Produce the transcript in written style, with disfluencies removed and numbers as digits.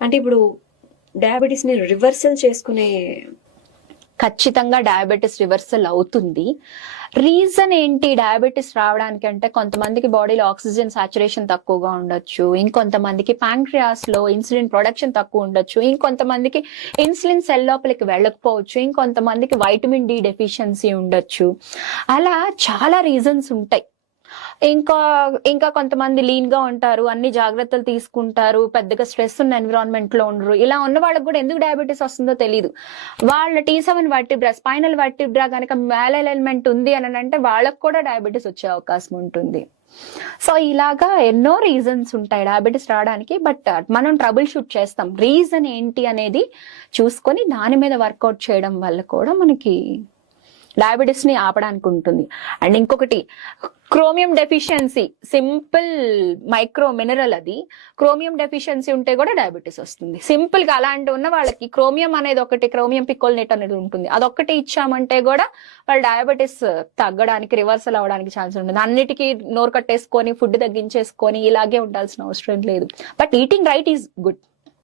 అంటే ఇప్పుడు డయాబెటీస్ ని రివర్సల్ చేసుకునే ఖచ్చితంగా డయాబెటీస్ రివర్సల్ అవుతుంది. రీజన్ ఏంటి డయాబెటీస్ రావడానికి అంటే, కొంతమందికి బాడీలో ఆక్సిజన్ సాచురేషన్ తక్కువగా ఉండొచ్చు, ఇంకొంతమందికి ప్యాంక్రియాస్ లో ఇన్సులిన్ ప్రొడక్షన్ తక్కువ ఉండొచ్చు, ఇంకొంతమందికి ఇన్సులిన్ సెల్ లోపలికి వెళ్ళకపోవచ్చు, ఇంకొంతమందికి వైటమిన్ డి డెఫిషియన్సీ ఉండొచ్చు. అలా చాలా రీజన్స్ ఉంటాయి. ఇంకా ఇంకా కొంతమంది లీన్ గా ఉంటారు, అన్ని జాగ్రత్తలు తీసుకుంటారు, పెద్దగా స్ట్రెస్ ఉన్న ఎన్విరాన్మెంట్ లో ఉండరు. ఇలా ఉన్న వాళ్ళకి కూడా ఎందుకు డయాబెటీస్ వస్తుందో తెలియదు. వాళ్ళ T7 వర్టిబ్రా, స్పైనల్ వర్టిబ్రా కనుక మ్యాలైన్మెంట్ ఉంది అని అంటే వాళ్ళకు కూడా డయాబెటీస్ వచ్చే అవకాశం ఉంటుంది. సో ఇలాగా ఎన్నో రీజన్స్ ఉంటాయి డయాబెటీస్ రావడానికి. బట్ మనం ట్రబుల్ షూట్ చేస్తాం, రీజన్ ఏంటి అనేది చూసుకొని దాని మీద వర్కౌట్ చేయడం వల్ల కూడా మనకి డయాబెటీస్ ని ఆపడానికి ఉంటుంది. అండ్ ఇంకొకటి chromium deficiency, simple micro mineral అది. క్రోమియం డెఫిషియన్సీ ఉంటే కూడా డయాబెటీస్ వస్తుంది. సింపుల్ గా అలాంటి ఉన్న వాళ్ళకి క్రోమియం అనేది ఒకటి, క్రోమియం పికోల్నేట్ అనేది ఉంటుంది, అదొక్కటి ఇచ్చామంటే కూడా వాళ్ళు డయాబెటీస్ తగ్గడానికి, రివర్సల్ అవ్వడానికి ఛాన్స్ ఉంటుంది. అన్నిటికీ నోరు కట్టేసుకొని ఫుడ్ తగ్గించేసుకొని ఇలాగే ఉండాల్సిన అవసరం లేదు. But eating right is good.